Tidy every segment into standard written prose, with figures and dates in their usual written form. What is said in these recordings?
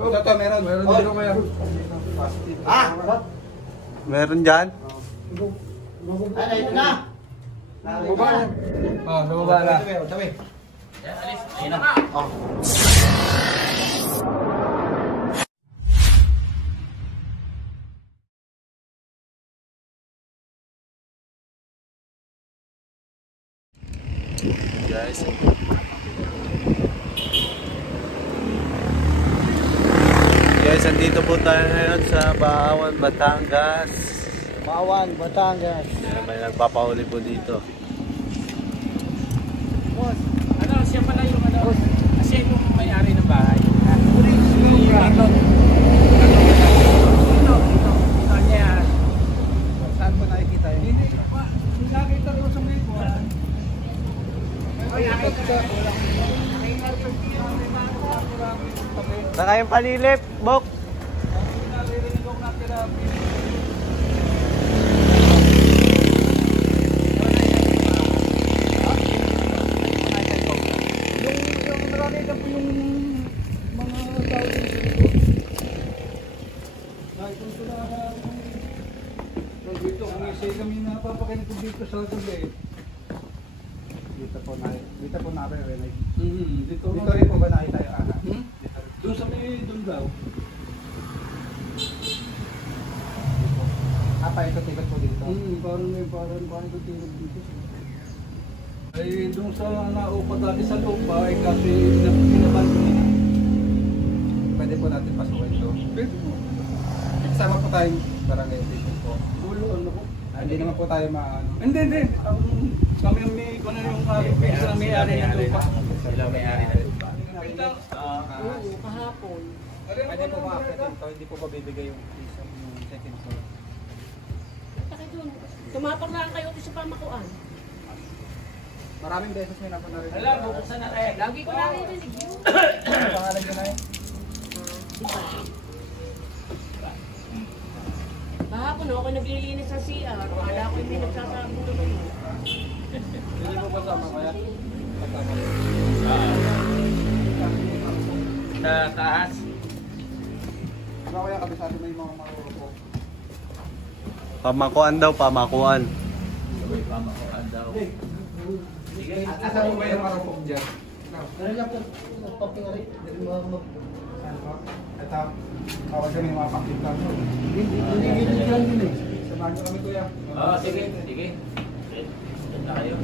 Oh, ito, meron. Meron dito kaya. Meron dyan? Ano, ito na. Baba na. Oh, baba na. Tabi. Yan, alis. Ayun na nga. Guys. Guys, andito po tayo ngayon sa Baawan, Batangas. Baawan, Batangas. Yeah, may nagpapahuli po dito. Ano, siya pala yung ano? Kasi yung may-ari ng bahay. Ito niya. Saan po nakikita yun? Hindi pa. Nakikita ko sa may buwan. Saka yung palilip, Bok. Dito, kung isay kami napapakinig ko dito sa gabi. Dito po naririnig. Dito rin po ba nakita yung ana? Doon sa may doon daw. Apa ito tigot po dito? Parang ito tingin dito. Ay, doon sa naupa dati sa lupa, ay kasi pinaban ko nila. Pwede po natin pasukin ito. Pwede po. Kasama po tayong barangay station po. Ulo, ano ko? Hindi naman po tayo maano. Hindi. Kami ang may, kung ano yung may-ari ng lupa. Sila may-ari ng lupa. Kahapon. Pwede po makakit ito. Hindi po mabibigay yung second floor. Bakit doon? Tumapag lang kayo sa pamakuan. Maraming beses may napanarinig. Alam, buksan na tayo. Lagi ko narinig yun. Ano pangalan nyo na yun? Diba? Kahapon ako naglilinis sa CR. Akala ko hindi nagsasabong na kayo. Hindi mo kasama kaya? Sa taas. Ano kaya kabisado na yung mga maruro? Pamakuan daw, pamakuan. Sabay pa makuhaan daw. Asa mo ba yung marupok dyan? Pero lang po, magpapingari. Ito, kawag kami mga pakita. Hindi lang din eh. Samahan nyo kami kuya. Oo, sige. Sige. Ganda kayo.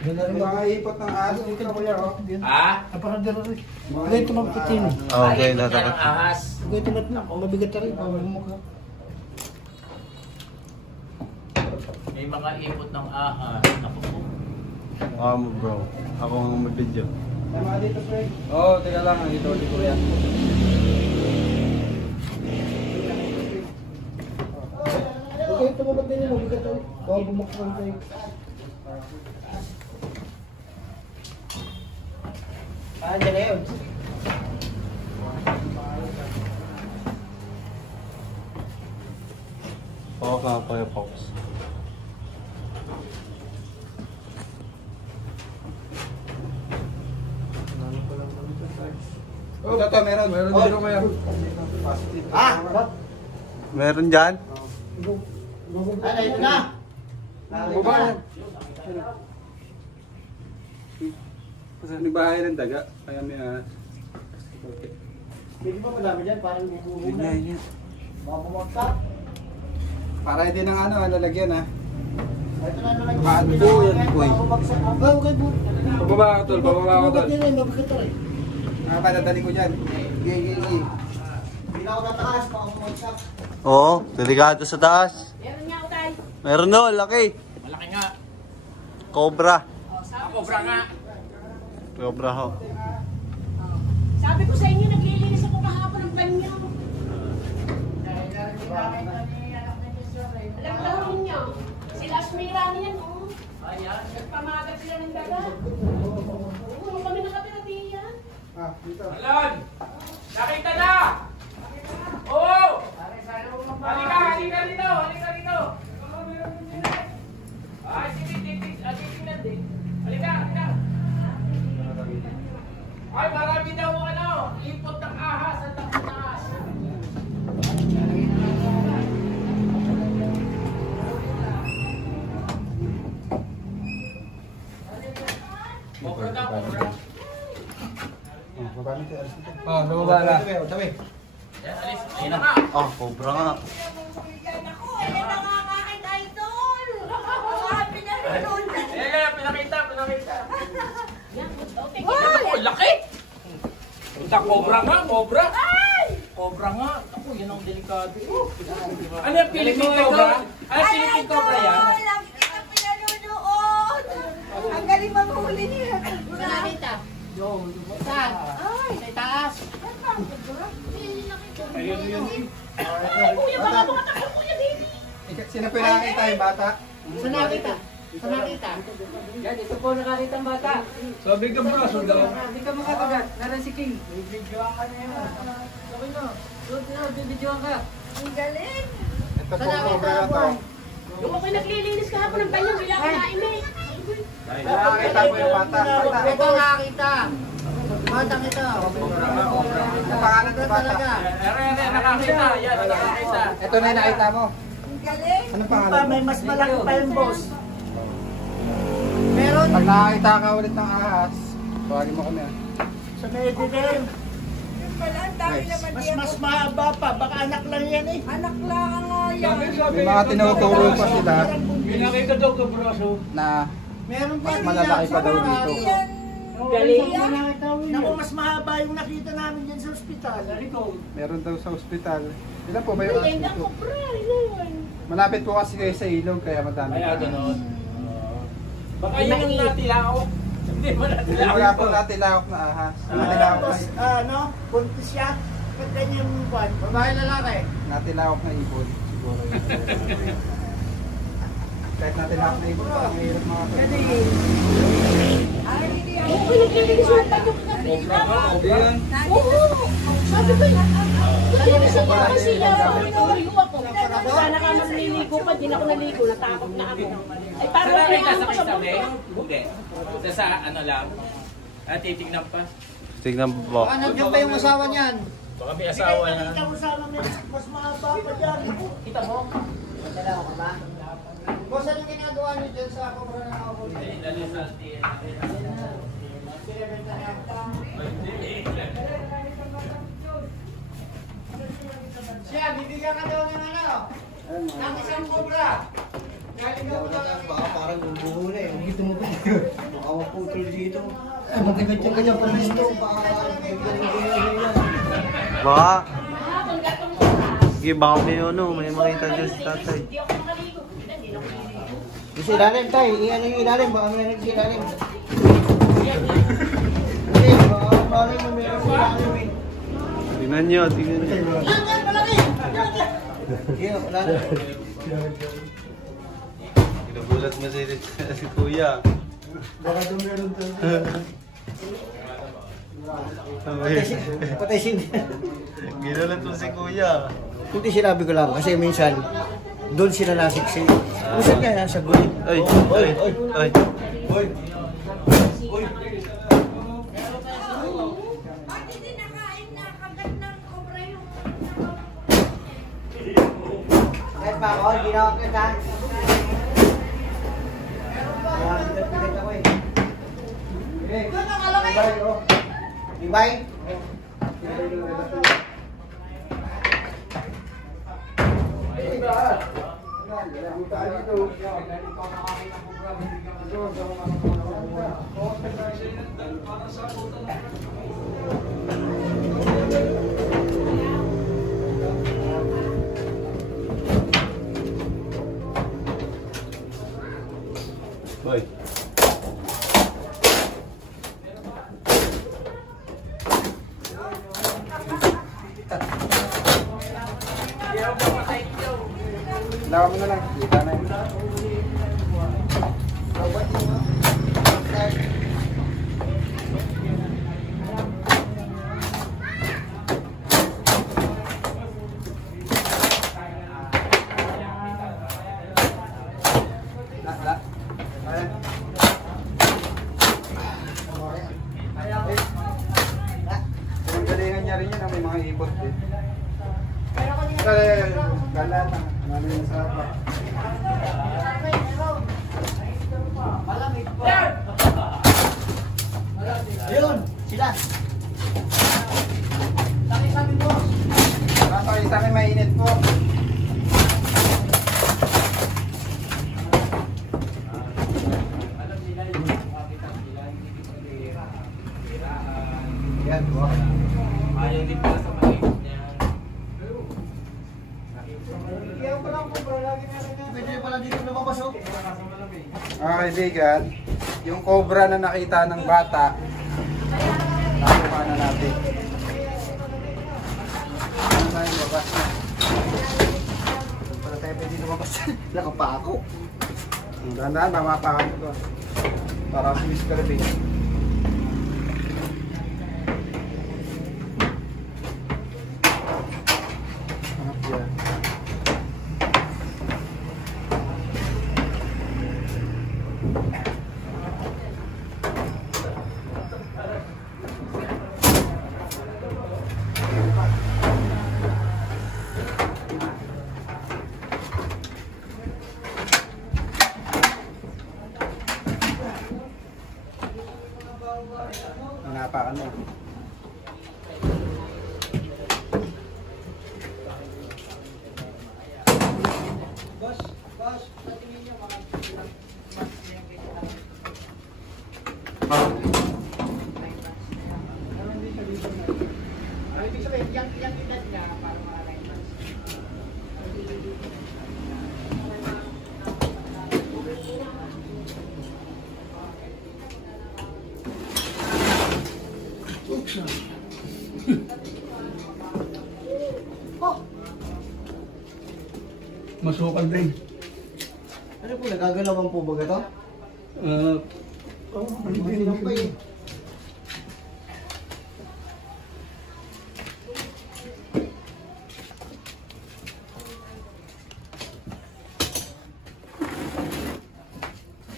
Yung mga ipot ng aso dito na kuya. Ha? Bagay ito magpitin eh. Okay, Ay, natakot. ng ahas. Bagay ito na, mabigat na rin. Pamumukha. May mga ipot ng ahas. Naku po. Bro. Ako ang mag-video. May mga dito pre. Oo, teka lang. Ito kuya. Bagay ito mabigat na rin, mabigat na rin. Baka bumukha tayo. Diyan na yun. Oo ka, Kuya Fox. Oh, ito, meron. Meron dito kaya. Meron dyan? Ano, ito na. Baba na. Kasi may bahay ng daga. Kaya may Hindi ba madami dyan? Parang bubuho na. Yan. Mga bumagsak. para hindi ng ano, lalagyan ha. Ito na naman. Maadbo yan, boy. Bagay po. Bababa ka tol, bababa ka tol. Mabigat na rin, mabigat na rin. Nakakadadali ko dyan. Hindi na ako tataas, baka bumagsak. Oo, delikado sa taas. Meron niya ako tayo. Meron no, laki. Malaki nga. Cobra. Cobra nga. Cobra ho. Sabi ko sa inyo, naglilinis ako kahapon ng banyo. Alam ko lang niyo, sila Asmira niyan, oh. Ayan. Nagpamagat sila ng daga. Oo, kami nakatira diyan. Alon! Nakita na! Oo! Halika dito! Halika dito! Ay, sige, titignan din. Halika! Ay, marami daw ipot ng ahas at ng taas. Cobra daw, cobra. Oh, lumaba na. Yan, alis. Ayun na nga. Oh, cobra nga. Ako, ayan na nga kahit idol. Happy na rin. Ayan, pinakita. Okay, Ako, laki! Punta, cobra nga, cobra. Cobra nga. Ako, yan ang delikado. Ano yung Philippine cobra? Ano yung Philippine cobra yan? Lagi kita pinanonood. Ang galing manghuli niya. Nakita. Saan? Ay, sa taas. Ayun yun. Ay, kuya, baka makatakot kuya, baby. Sino pinakita yung bata? Saan nakita? Saan nakita? Yan, ito po nakakita ang bata. Sabi ka braso daw. Hindi ka makakagat. Naran si King. Bibidyoan ka niya. Sabi na. Sunod na, bibidyoan ka. Ang galing. Ito po cobra na to. Yung ako'y naglilinis kahapon ng banyo, wala ko naimik. Nakakita po yung bata. Ito nakakita. Batang ito. Ang pangalan ng bata. Ayan, nakakita. Yan, nakakita. Ito na yung nakita mo. Ang galing. Anong pangalan? May mas malaki pa yung boss. Meron Pag nakakita ka ulit ng ahas, tawagin mo kami. sa Medellin. Yung pala, ang dami naman diyan. Mas mahaba pa. Baka anak lang yan eh. Anak lang nga yan. May mga tinuturo pa sila Pinakita daw ka braso. na Meron pa mas malalaki pa daw dito. Yan. Galing. Naku, mas mahaba yung nakita namin dyan sa ospital. Meron daw sa ospital. Ilan po ba yung Galing ahas ang dito? kopra. Yun. Malapit po kasi kayo sa ilog kaya madami. Kaya gano'n. Baka yun ang natilaw. Hindi mo natilaw. Wala po natilawak na ahas. Natilawak Tapos, na, buntis siya. Pag ganyan yung buwan. Babae lalaki. natilawak na ibon. Siguro yun. Kahit natilawak na ibon, parang mahirap mga Ay, hindi ako. Oo, naglilinis yung banyo kagabi. Yan. Oo. Sabi ko, naglilinis ako kasi pinuriyo ako. Sana ka magliligo pa, di na ako naligo, natakot na ako. Ay, Sa parang nakita kailangan sa ko sa kisabi? bundok. Hindi. Sa ano lang? Titignan pa. Tignan po. Nandiyan pa yung asawa niyan. Baka may asawa na. Kita mo sana mas mahaba pa dyan. Kita mo? Dalawa ka ba? Boss, anong ginagawa niyo dyan sa Cobra na nakapuli? Siya, bibigyan ka daw ng ano? Ng isang Cobra. Galing daw ko Baka parang bubuho na eh. Dito mo ba? Baka maputol dito. Matigat yung kanyang palisto. Baka Baka. Hapon, gatong oras. Sige, baka may ano, may makita dyan si tatay. Hindi ako makaligo. Hindi ako naliligo. Yung ilalim tayo. Iyan yung ilalim. Baka meron sa ilalim. Hindi, baka parang meron sa ilalim eh. Tingnan nyo, tingnan nyo. Sige, wala na. Ginugulat mo si kuya. Baka doon meron tayo. Patay sindi. Ginulat mo si kuya. Hindi sinabi ko lang kasi minsan doon sila nasiksi. Minsan nga nasa guli. Ay, ay, ay. At hindi nakain na kagat ng kobra yung... Kahit pa ako, hindi na ako kita. Pigat ako eh. Ibay? Boy. Lawa mo na lang. Kita na yun. malambot eh. Kalat. Ano yung sarap pa? Ayun, sila. Sorry, sa akin mainit po. Yan, po. Ayaw din pala sa maliit niya. Pwede pala dito lumabas, oh. Mga kaibigan, yung cobra na nakita ng bata, nakuha na natin. Ano na yung labas na? Para tayo pwede lumabas. Nakapako. Dahan-dahan, mamapakan ko. Para si Mr. Big. Hinapakan mo. Masukal din. Ano po, nagagalawan po ba ito? Ano din Ano pa eh?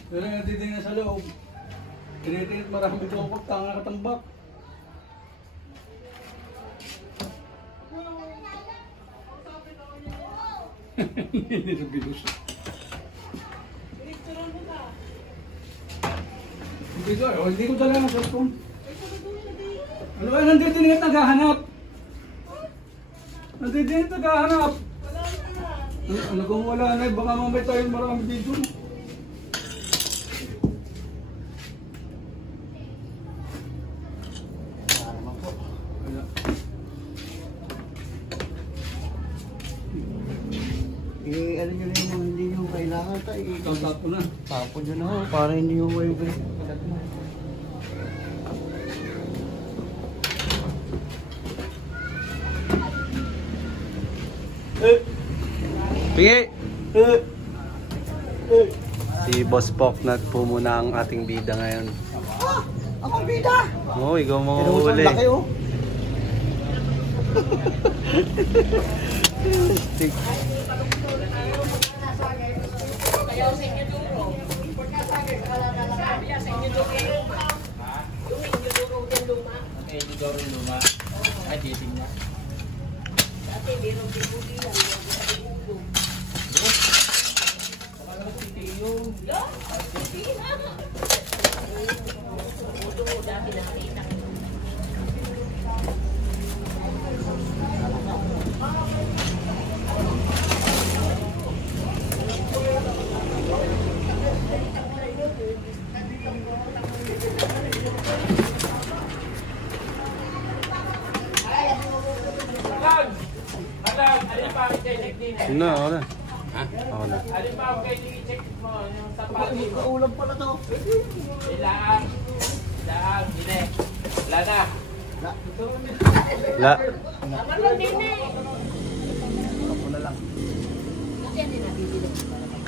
Pero natitingin sa loob. Tinitingin marami ito ang pagtanga katambak. Hindi na bilus. Hindi ko dala ng cellphone. Ano ba? Nandito din at naghahanap. Nandito din at naghahanap. Ano kung wala na, baka mamay tayo marami dito. Wala. Eh, alam nyo na yung hindi nyo kailangan tayo. Tapo na. Tapon nyo na ho, para hindi nyo kayo kayo. Pingi! Si Boss Poknat po muna ang ating bida ngayon. Ako bida! Oo, ikaw mga Tinusang huli. laki oh. Stick. Eh, di daw rin luma. Ay, dating na. Alin pa ang check din? Yun na, ako na. Ha? Ako na. Alin pa ang check mo? Yung sapatos. Kaulam pala to. Ilaang. Ilaang. Dine. Wala na. La.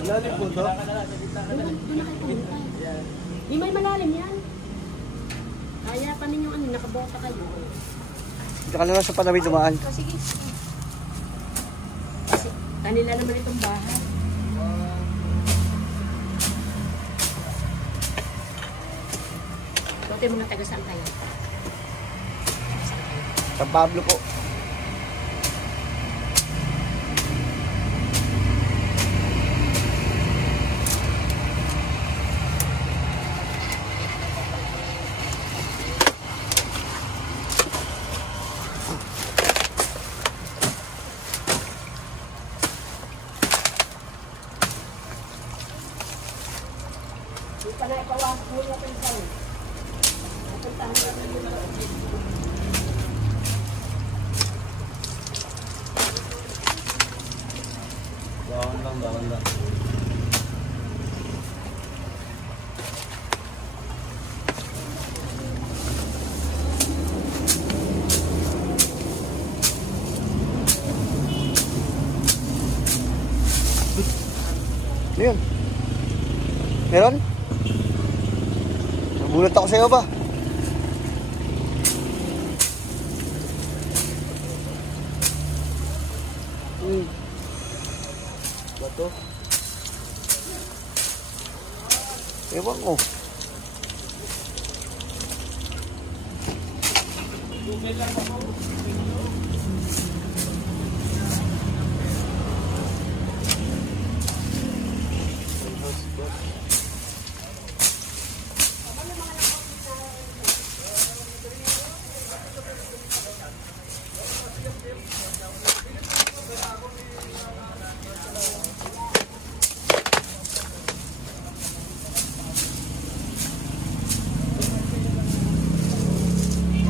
Lalim po to. Di may malalim yan. Kaya pa ninyong ano, nakabota kayo. Ito ka naman sa panawid dumaan. O, sige. Kasi kanila naman itong bahay. Tote mga taga saan kayo? San Pablo po. Meron? Nagulat ako sa'yo ba? Bato. Ewan ko.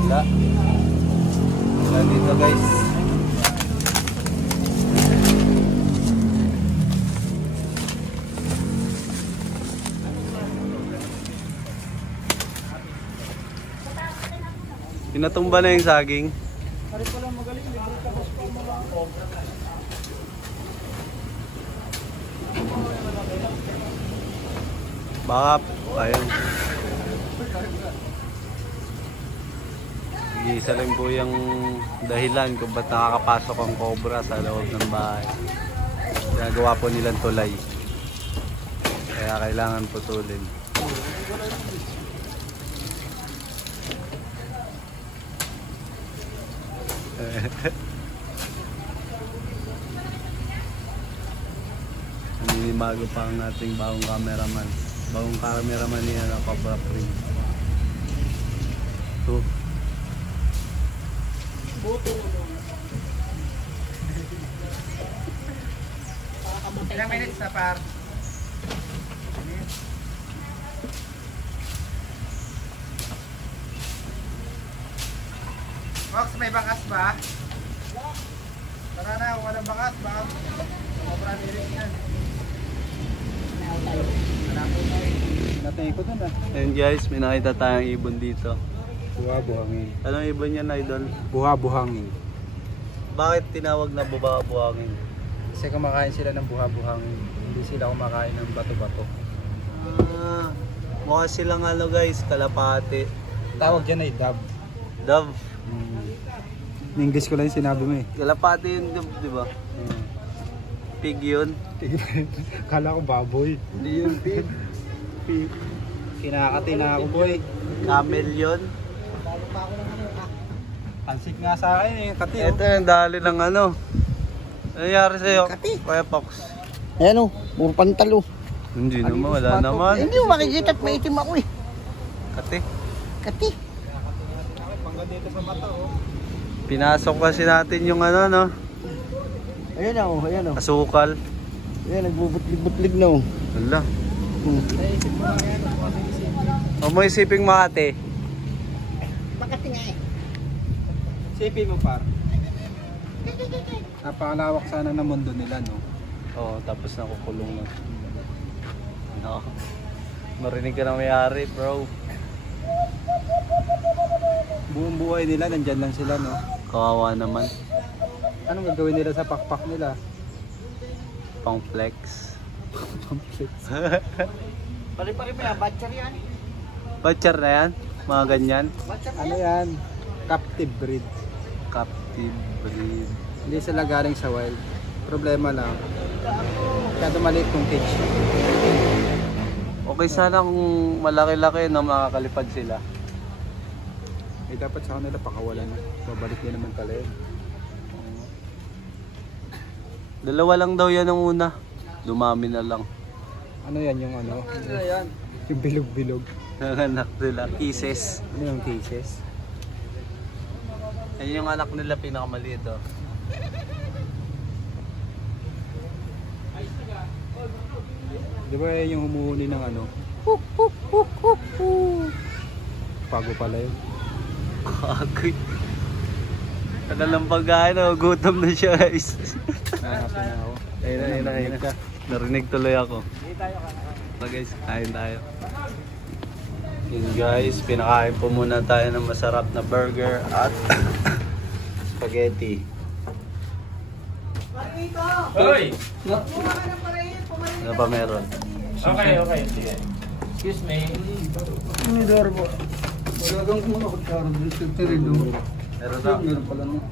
Wala. Wala dito guys. Pinatumba na yung saging. Baka, ayun. Isa lang po yung dahilan kung ba't nakakapasok ang cobra sa loob ng bahay. Ginagawa po nilang tulay. Kaya kailangan putulin. Naninimago pa ang ating bagong cameraman. Bagong cameraman niya na Cobra Free. Ito. Ilang minutes na par? Fox, may bakas ba? Tara na, walang bakas ba? Sobrang lirik yan. Natin ko dun ah. Ayun guys, may nakita tayong ibon dito. Buha-buhangin. Anong ibon yan, idol? Buha-buhangin. Bakit tinawag na buha-buhangin? Kasi kumakain sila ng buha-buhangin. Hindi sila kumakain ng bato-bato. Ah, mukha silang ano guys, kalapate. Tawag dyan ay dove. Dove. In English ko lang yung sinabi mo eh. Kalapate yun, dove, di ba? Pig yun. Kala ko baboy. Hindi yun, pig. Pig. Kinakati na ako boy. Camel yun. Pansik nga sa akin eh, kati. Ito yung dali ng ano. Ano nangyari sa'yo? Kati. Kuya Fox. Ayan o, puro pantalo. Hindi naman, wala naman. Hindi mo makikita at maitim ako eh. Kati. Kati. Pangga dito sa mata oh. Pinasok kasi natin yung ano, no? Ayan o, ayan o. Asukal. Ayan, nagbubutlig-butlig na o. Wala. Huwag mo isiping Makati. Makati nga eh. Sipin mo par. Napakalawak sana ng mundo nila no. Oo, tapos nakukulong na. No. Marinig ka na may-ari, bro. Buong buhay nila nandyan lang sila no. Kawawa naman. Anong gagawin nila sa pakpak nila? Pang flex. Pari-pari pa yan, batcher yan. Butcher na yan? Mga ganyan? Ano yan? Captive breed. Captive breed. Hindi sila galing sa wild. Problema lang. Kaya maliit kong cage. Okay sana kung malaki-laki na makakalipad sila. Eh dapat sa kanila pakawalan na. Babalik din naman pala yun. Dalawa lang daw yan ang una. Dumami na lang. Ano yan yung ano? Ano yan? Yung bilog-bilog. Nanganak sila. Kisses. Ano yung cases? Yan yung anak nila pinakamaliit oh. Di ba yung humuhuni ng ano? Pago pala yun. Kagoy. Tagal ng pagkain oh. Gutom na siya guys. Nahanapin na ako. Ayun na. Narinig tuloy ako. So guys, kain tayo. Yun guys, pinakain po muna tayo ng masarap na burger at spaghetti. Hoy! Ano pa meron? Okay. Sige. Excuse me. Minidor po. Talagang mga kutsara dun sa terido. Meron na. Meron pala na.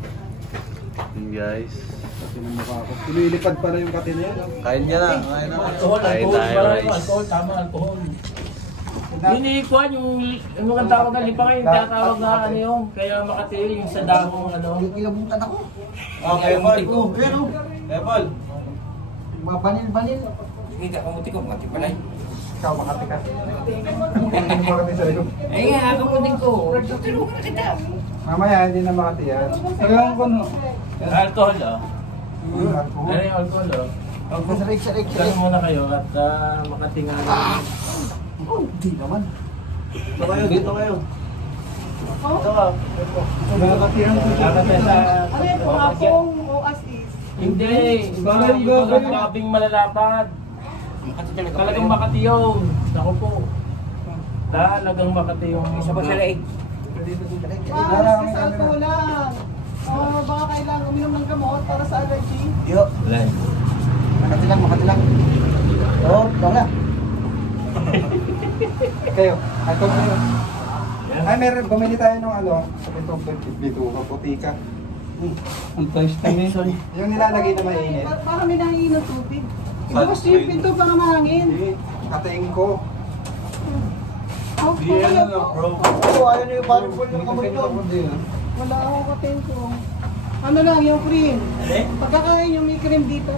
Yun guys. Sinamukha ko. Lumilipad pala yung kati na yun. Kain niya na. Kain na. Alcohol, Kain alcohol. tayo Wala guys. yung alcohol, tama alcohol. Hinihikuan yung mga tawag na lipang yung tinatawag na ano yung kaya makatili yung sa damong ano. Ilabutan ako. Okay, muti ko. Ayan o. Apple. Mabanil-banil. Sige ka, kamuti ko. Mati pala eh. Ikaw makati ka. Hindi makati sa iyo. Eh nga, kamutin ko. Tulungan na kita. Mamaya hindi na makati yan. Talagang ko no. Alcohol oh. Alcohol. Ano yung alcohol oh? Sarik. Saan muna kayo at makatingan. Hindi naman. Dito kayo. Ito ka. Nakakatihan ko. Nakatay sa... Ano yung pangapong o astis? Hindi. Parang Yung gagawin. grabing malalapad. Talagang Makati yun. Naku po. Talagang Makati yung... Isa ba sila eh? Astis sa alcoholan. Baka kailangan uminom ng gamot para sa allergy. Yo. Wala. Makati lang. Oh, wala. Kayo. Alcohol kayo. Ay, meron. Bumili tayo ng ano. Ito, bito ka, puti ka. Ang tayo kami. Yung nilalagay na mainit. Para may nangingin ng tubig. Ibukas niyo yung pinto para mahangin. Hindi. Katayin ko. Oh, wala Oo, ayaw na yung volleyball ng kamay ko. Wala akong katento. Ano lang, yung cream. Pagkakain yung may cream dito.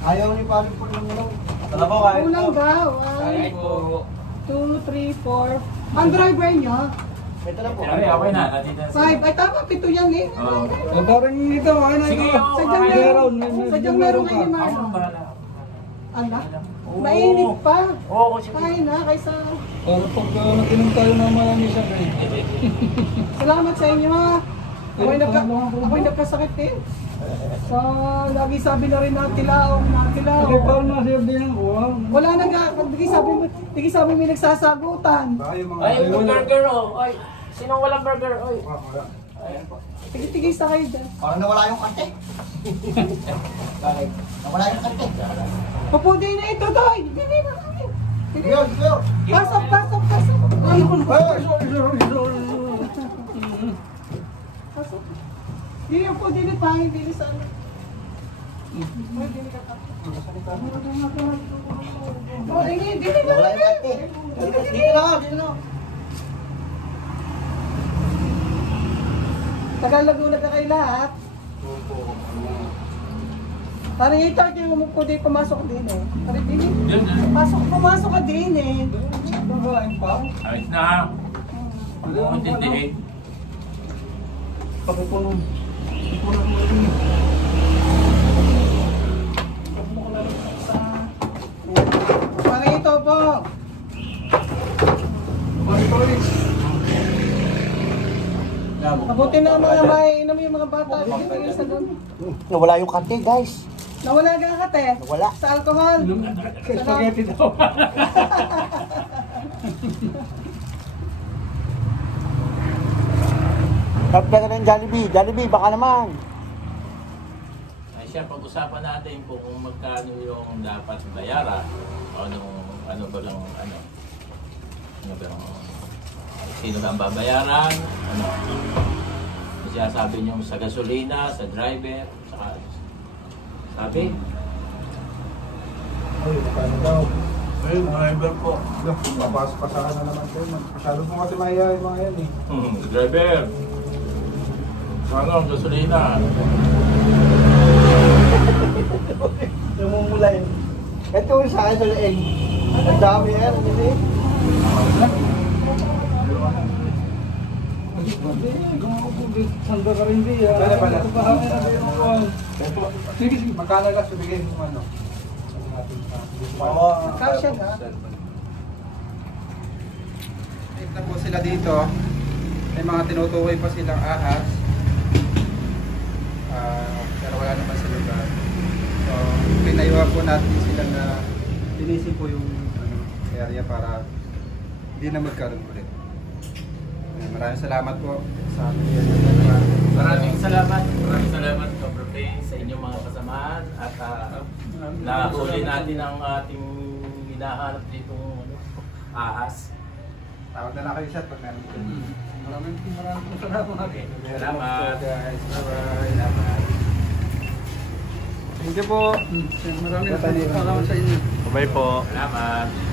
Ayaw ni volleyball ng ano. Kulang daw. Ay po. 2, 3, 4. Ang driver niya, Ito na po. Okay na. Nandito na 5. Ay tama, 7 yan eh. O parang ito, ay na Sige, ito. Sadyang meron. Sadyang meron kayo Ako naman. nang bahala. Ala, mainit pa. Oo, sige. Kain na, kaysa... Para pag nakinom tayo na marami siya kayo. Salamat sa inyo ha. Ako'y nagkasakit eh. So, lagi sabi na rin na tilaw. Hindi, parang nasa din ang uwang. Wala nang tigi sabi may nagsasagutan. Baka yung mga... Ay, yung burger oh. Ay, sinong walang burger? Ay. Wala. Tigi sa kayo dyan. Parang nawala yung kante. Bakit? Nawala yung kante. Papudi na ito, Toy! Hindi na kami. Yun. Pasok. Pasok. Hindi yung pudi ni Pangin, hindi sa ano. Oh, hindi na Nawala yung kante. Dito na. Tagal-lagulat na kayo lahat. Parang ito, yung pudi pumasok din eh. Parang din eh. Pumasok ka din eh. Ayos na. Ano ang tindihin? Pakipunong. Parang ito po. Mabuti na ang mga maiinom yung mga bata. Bigyan sa doon. Nawala yung kante, guys. Nawala ka kate? Nawala. Sa alcohol? Spaghetti daw. Tapos na ng Jollibee. Jollibee, baka naman. Ay siya, pag-usapan natin kung magkano yung dapat bayaran. O ano ba lang, sino ba ang babayaran? Ano? Siya sabi niyo sa gasolina, sa driver, saka sabi? Ay, paano daw? Ayun, driver po. Papasok pa sa na naman kayo. Masyado po kasi mahiya yung mga yan eh. Driver. Ano, gasolina. Namumula yun. Ito yung sa akin sa leeg. Ang dami yan. Hindi. Sanda ka rin di. Wala pala. Bahangin na din ang uwang. Sige, magkano lang subigay mo ano? Kasya ka? Wait na po sila dito. May mga tinutukoy pa silang ahas. Pero wala naman sa lugar. So, pinayuhan po natin sila na linisin po yung area para hindi na magkaroon ulit. Maraming salamat po sa amin. Maraming salamat Cobra Pay sa inyong mga kasamaan at nahuli natin ang ating hinahanap dito ahas. Tawag na lang kayo sir pag meron kayo. Maraming salamat. Okay. Salamat. Guys, bye-bye. Salamat. Thank you po. Maraming salamat sa inyo. Bye po. Salamat.